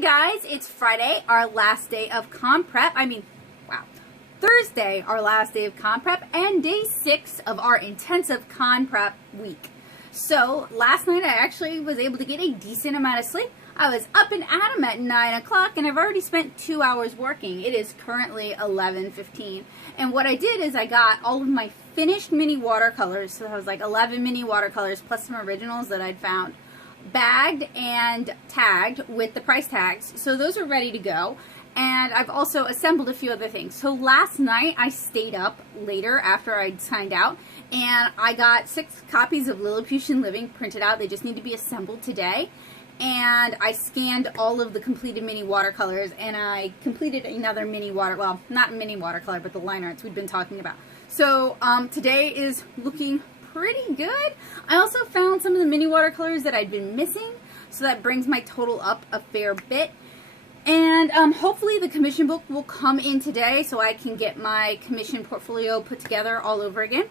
Hey guys, it's Friday, our last day of con prep. Thursday, our last day of con prep, and day 6 of our intensive con prep week. So last night I actually was able to get a decent amount of sleep. I was up and at 'em at 9 o'clock, and I've already spent 2 hours working. It is currently 11:15, and what I did is I got all of my finished mini watercolors. So I was like 11 mini watercolors plus some originals that I'd found, bagged and tagged with the price tags. So those are ready to go. And I've also assembled a few other things. So last night I stayed up later after I'd signed out, and I got 6 copies of Lilliputian Living printed out. They just need to be assembled today. And I scanned all of the completed mini watercolors, and I completed another mini well, not mini watercolor, but the line arts we've been talking about. So today is looking pretty good. I also found some of the mini watercolors that I'd been missing, so that brings my total up a fair bit. And hopefully the commission book will come in today so I can get my commission portfolio put together all over again.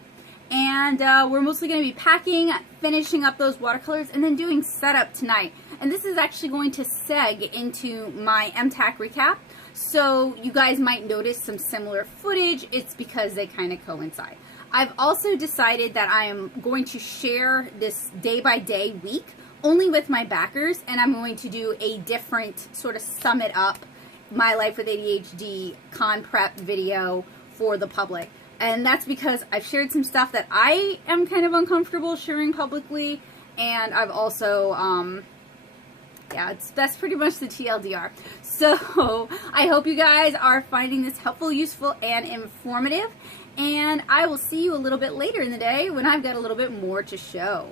And we're mostly going to be packing, finishing up those watercolors, and then doing setup tonight. And this is actually going to seg into my MTAC recap. So you guys might notice some similar footage. It's because they kind of coincide. I've also decided that I am going to share this day-by-day week only with my backers, and I'm going to do a different sort of sum it up my life with ADHD con prep video for the public. And that's because I've shared some stuff that I am kind of uncomfortable sharing publicly, and I've also that's pretty much the TLDR. So I hope you guys are finding this helpful, useful, and informative, and I will see you a little bit later in the day when I've got a little bit more to show.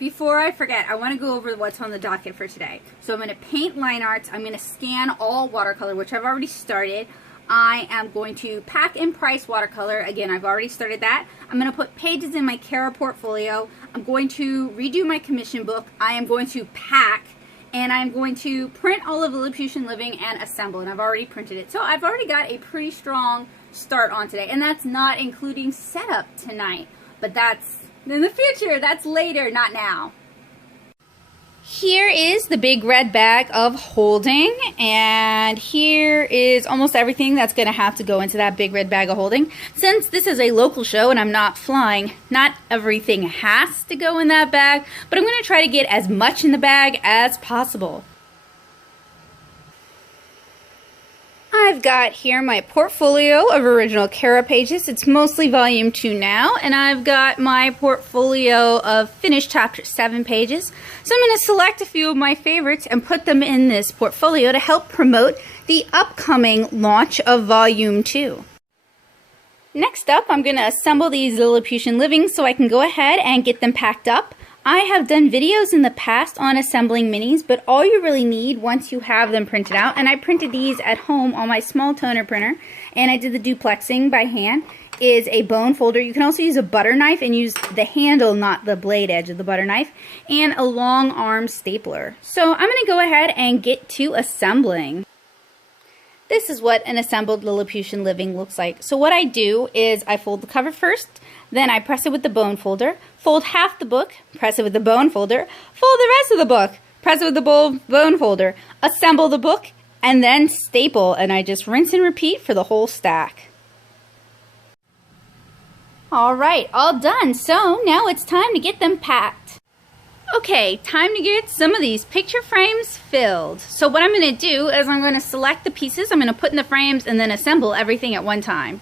Before I forget, I want to go over what's on the docket for today. So I'm going to paint line arts. I'm going to scan all watercolor, which I've already started. I am going to pack and price watercolor. Again, I've already started that. I'm going to put pages in my Cara portfolio. I'm going to redo my commission book. I am going to pack, and I'm going to print all of Lilliputian Living and assemble, and I've already printed it. So I've already got a pretty strong start on today, and that's not including setup tonight, but that's in the future. That's later, not now. Here is the big red bag of holding, and here is almost everything that's going to have to go into that big red bag of holding. Since this is a local show and I'm not flying, not everything has to go in that bag, but I'm going to try to get as much in the bag as possible. I've got here my portfolio of original Cara pages. It's mostly volume 2 now, and I've got my portfolio of finished chapter 7 pages. So I'm going to select a few of my favorites and put them in this portfolio to help promote the upcoming launch of volume 2. Next up, I'm going to assemble these Lilliputian Living so I can go ahead and get them packed up. I have done videos in the past on assembling minis, but all you really need once you have them printed out, and I printed these at home on my small toner printer, and I did the duplexing by hand, is a bone folder. You can also use a butter knife and use the handle, not the blade edge of the butter knife, and a long arm stapler. So I'm going to go ahead and get to assembling. This is what an assembled Lilliputian Living looks like. So what I do is I fold the cover first, then I press it with the bone folder, fold half the book, press it with the bone folder, fold the rest of the book, press it with the bone folder, assemble the book, and then staple, and I just rinse and repeat for the whole stack. Alright, all done. So now it's time to get them packed. Okay, time to get some of these picture frames filled. So what I'm going to do is I'm going to select the pieces, I'm going to put in the frames, and then assemble everything at one time.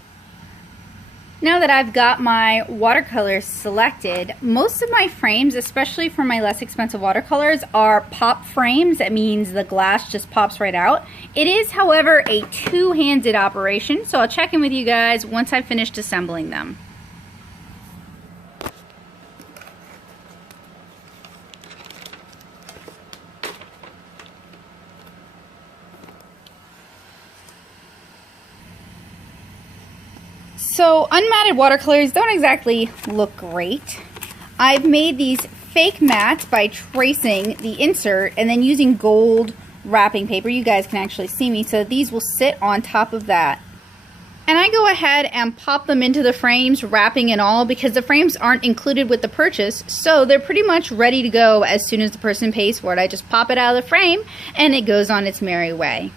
Now that I've got my watercolors selected, most of my frames, especially for my less expensive watercolors, are pop frames. That means the glass just pops right out. It is, however, a two-handed operation, so I'll check in with you guys once I've finished assembling them. So unmatted watercolors don't exactly look great. I've made these fake mats by tracing the insert and then using gold wrapping paper. You guys can actually see me, so these will sit on top of that. And I go ahead and pop them into the frames, wrapping and all, because the frames aren't included with the purchase, so they're pretty much ready to go as soon as the person pays for it. I just pop it out of the frame and it goes on its merry way.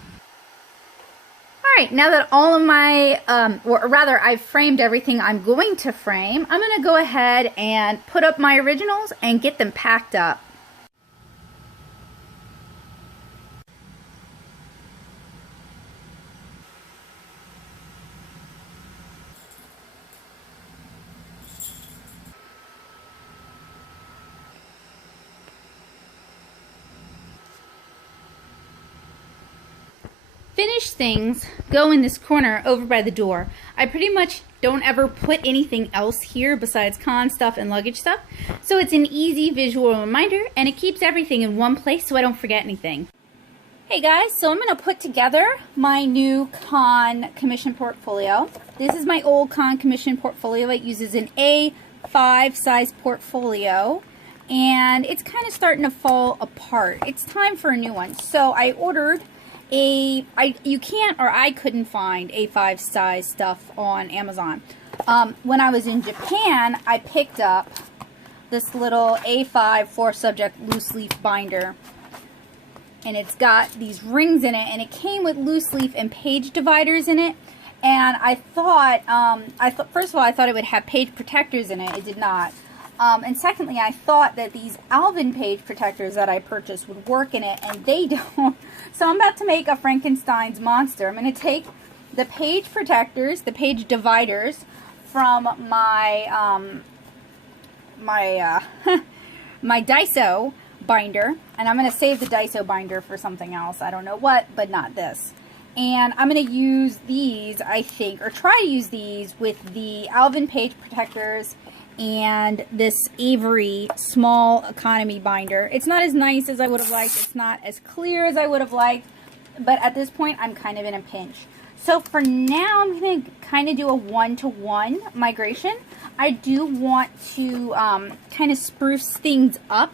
Alright, now that all of my, or rather I've framed everything I'm going to frame, I'm going to go ahead and put up my originals and get them packed up. Finished things go in this corner over by the door. I pretty much don't ever put anything else here besides con stuff and luggage stuff, so it's an easy visual reminder and it keeps everything in one place so I don't forget anything. Hey guys, so I'm going to put together my new con commission portfolio. This is my old con commission portfolio. It uses an A5 size portfolio and it's kind of starting to fall apart. It's time for a new one. So I ordered I couldn't find A5 size stuff on Amazon. When I was in Japan, I picked up this little A5 4-subject loose leaf binder. And it's got these rings in it, and it came with loose leaf and page dividers in it. And I thought, first of all, I thought it would have page protectors in it. It did not. And secondly, I thought that these Alvin page protectors that I purchased would work in it, and they don't. So I'm about to make a Frankenstein's monster. I'm going to take the page protectors, the page dividers from my my Daiso binder, and I'm going to save the Daiso binder for something else. I don't know what, but not this. And I'm going to use these, I think, or try to use these with the Alvin page protectors and this Avery small economy binder. It's not as nice as I would have liked. It's not as clear as I would have liked. But at this point, I'm kind of in a pinch. So for now, I'm going to kind of do a one-to-one migration. I do want to kind of spruce things up.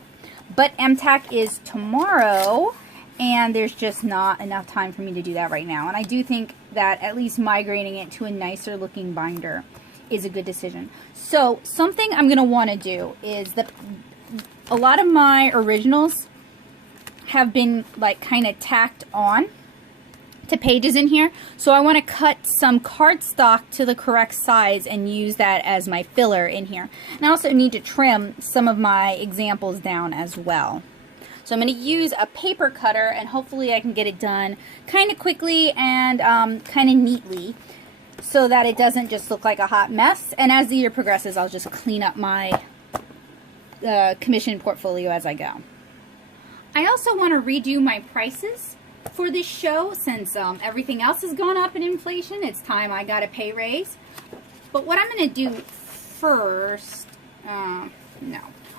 But MTAC is tomorrow, and there's just not enough time for me to do that right now. And I do think that at least migrating it to a nicer looking binder is a good decision. So something I'm going to want to do is that a lot of my originals have been like kind of tacked on to pages in here. So I want to cut some cardstock to the correct size and use that as my filler in here. And I also need to trim some of my examples down as well. So I'm going to use a paper cutter and hopefully I can get it done kind of quickly and kind of neatly, so that it doesn't just look like a hot mess. And as the year progresses, I'll just clean up my commission portfolio as I go. I also want to redo my prices for this show since everything else has gone up in inflation. It's time I got a pay raise. But what I'm going to do first, what I'm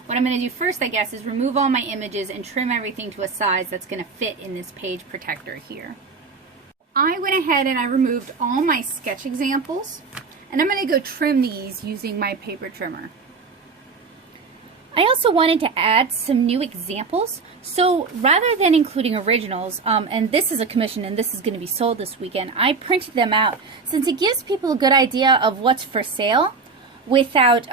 going to do first, I guess, is remove all my images and trim everything to a size that's going to fit in this page protector here. I went ahead and I removed all my sketch examples, and I'm going to go trim these using my paper trimmer. I also wanted to add some new examples, so rather than including originals, and this is a commission and this is going to be sold this weekend, I printed them out since it gives people a good idea of what's for sale without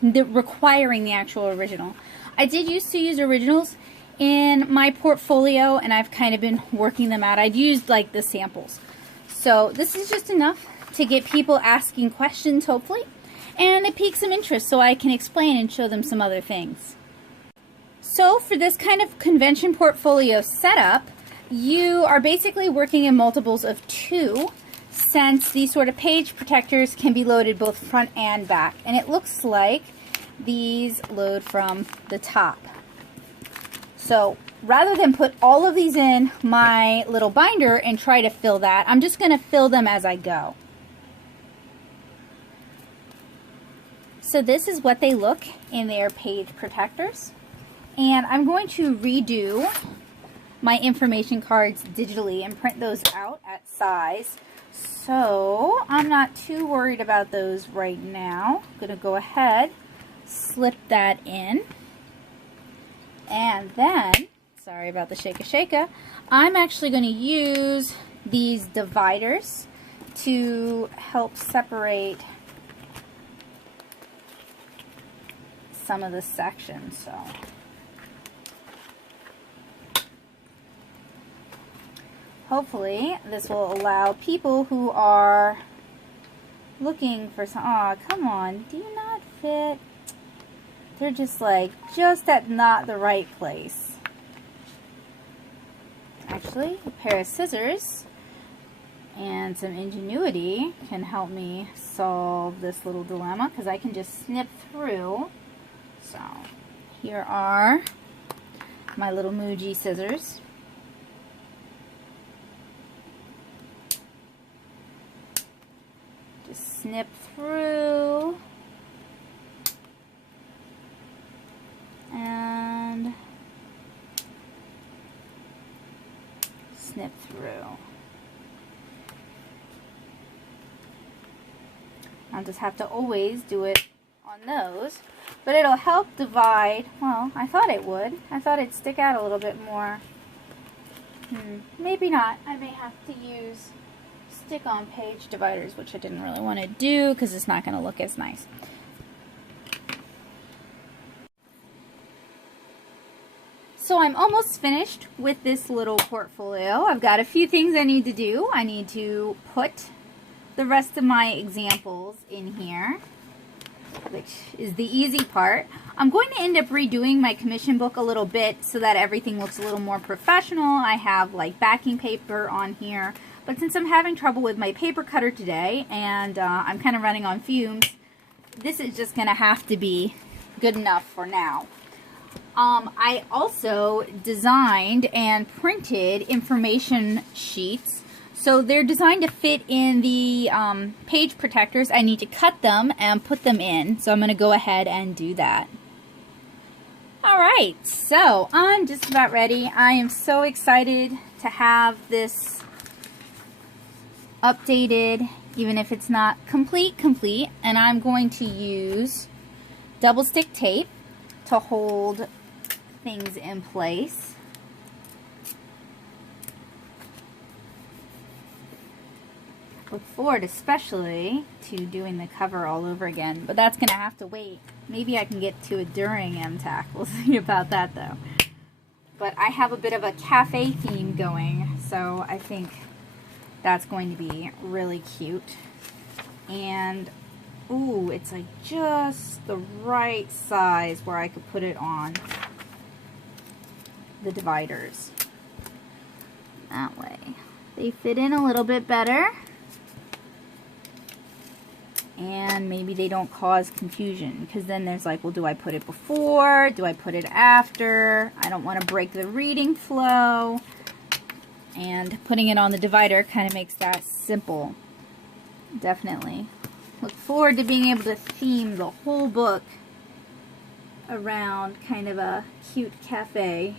requiring the actual original. I did used to use originals in my portfolio, and I've kind of been working them out. I'd used like the samples. So this is just enough to get people asking questions, hopefully, and it piques some interest so I can explain and show them some other things. So for this kind of convention portfolio setup, you are basically working in multiples of 2, since these sort of page protectors can be loaded both front and back. And it looks like these load from the top. So rather than put all of these in my little binder and try to fill that, I'm just going to fill them as I go. So this is what they look in their page protectors. And I'm going to redo my information cards digitally and print those out at size. So I'm not too worried about those right now. I'm going to go ahead, slip that in. And then, sorry about the shaka, I'm actually going to use these dividers to help separate some of the sections. So hopefully this will allow people who are looking for some, aw, come on, do you not fit? They're just like, just at not the right place. Actually, a pair of scissors and some ingenuity can help me solve this little dilemma, because I can just snip through. So here are my little Muji scissors. Just snip through and snip through. I'll just have to always do it on those, but it'll help divide. Well, I thought it would. I thought it'd stick out a little bit more. Maybe not. I may have to use stick-on page dividers, which I didn't really want to do because it's not going to look as nice. So I'm almost finished with this little portfolio. I've got a few things I need to do. I need to put the rest of my examples in here, which is the easy part. I'm going to end up redoing my commission book a little bit so that everything looks a little more professional. I have like backing paper on here, but since I'm having trouble with my paper cutter today and I'm kind of running on fumes, this is just going to have to be good enough for now. I also designed and printed information sheets. So they're designed to fit in the page protectors. I need to cut them and put them in. So I'm going to go ahead and do that. Alright, so I'm just about ready. I am so excited to have this updated, even if it's not complete. And I'm going to use double stick tape to hold things in place. Look forward especially to doing the cover all over again, but that's going to have to wait. Maybe I can get to it during MTAC. We'll see about that though. But I have a bit of a cafe theme going, so I think that's going to be really cute. And ooh, it's like just the right size where I could put it on the dividers. That way they fit in a little bit better. And maybe they don't cause confusion, because then there's like, well, do I put it before? Do I put it after? I don't want to break the reading flow. And putting it on the divider kind of makes that simple. Definitely. Look forward to being able to theme the whole book around kind of a cute cafe.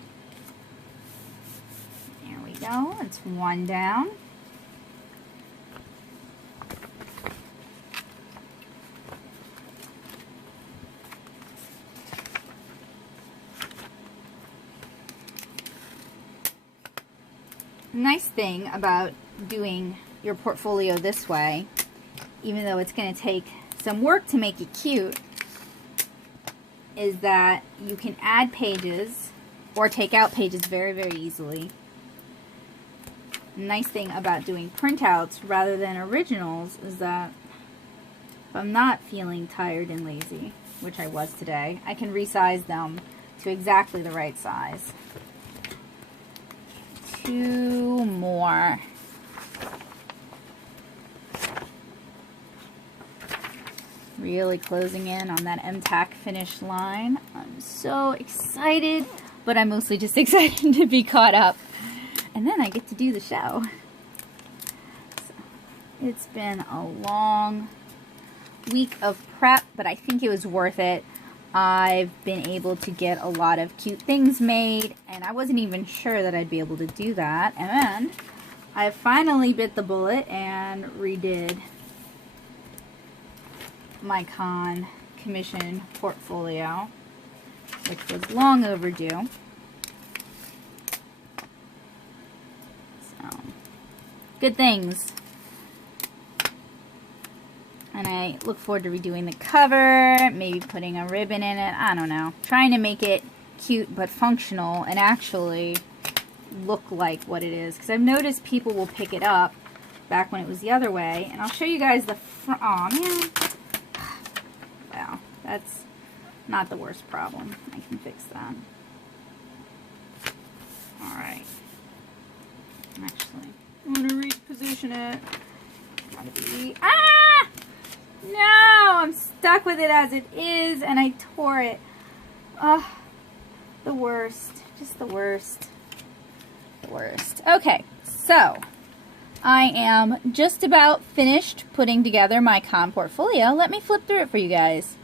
There we go. It's one down. Nice thing about doing your portfolio this way, even though it's going to take some work to make it cute, is that you can add pages or take out pages very, very easily. Nice thing about doing printouts rather than originals is that if I'm not feeling tired and lazy, which I was today, I can resize them to exactly the right size. Two more. Really closing in on that MTAC finish line. I'm so excited, but I'm mostly just excited to be caught up. And then I get to do the show. So, it's been a long week of prep, but I think it was worth it. I've been able to get a lot of cute things made, and I wasn't even sure that I'd be able to do that. And then I finally bit the bullet and redid my con commission portfolio, which was long overdue. So, good things And I look forward to redoing the cover, maybe putting a ribbon in it. I don't know. Trying to make it cute but functional and actually look like what it is. Because I've noticed people will pick it up back when it was the other way. And I'll show you guys the front. Aw, man. Wow, that's not the worst problem. I can fix that. Alright. Actually, I'm going to reposition it. Ah! No! I'm stuck with it as it is, and I tore it. Ugh. The worst. Just the worst. The worst. Okay, so I am just about finished putting together my con portfolio. Let me flip through it for you guys.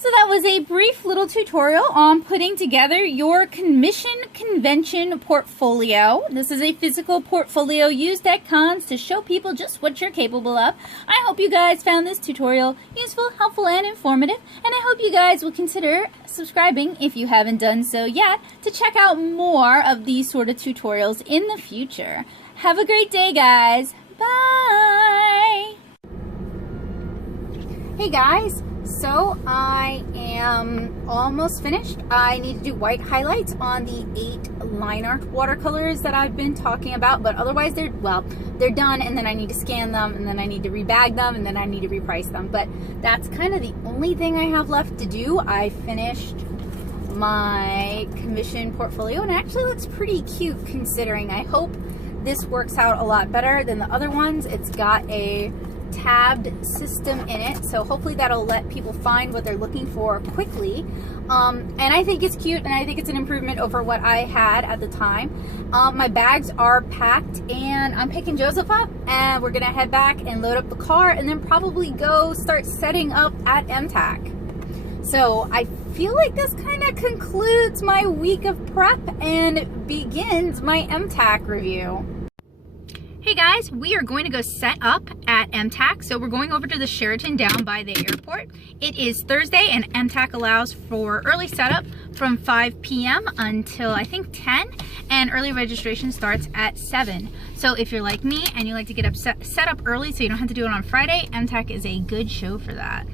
So that was a brief little tutorial on putting together your commission convention portfolio. This is a physical portfolio used at cons to show people just what you're capable of. I hope you guys found this tutorial useful, helpful, and informative. And I hope you guys will consider subscribing if you haven't done so yet to check out more of these sort of tutorials in the future. Have a great day, guys. Bye! Hey guys, so I am almost finished. I need to do white highlights on the 8 line art watercolors that I've been talking about, but otherwise they're done, and then I need to scan them, and then I need to rebag them, and then I need to reprice them. But that's kind of the only thing I have left to do. I finished my commission portfolio, and it actually looks pretty cute considering. I hope this works out a lot better than the other ones. It's got a tabbed system in it, so hopefully that'll let people find what they're looking for quickly. And I think it's cute, and I think it's an improvement over what I had at the time. My bags are packed, and I'm picking Joseph up, and we're gonna head back and load up the car, and then probably go start setting up at MTAC. So I feel like this kind of concludes my week of prep and begins my MTAC review. Hey guys, we are going to go set up at MTAC. So we're going over to the Sheraton down by the airport. It is Thursday, and MTAC allows for early setup from 5 p.m. until I think 10, and early registration starts at 7. So if you're like me and you like to get up set up early so you don't have to do it on Friday, MTAC is a good show for that.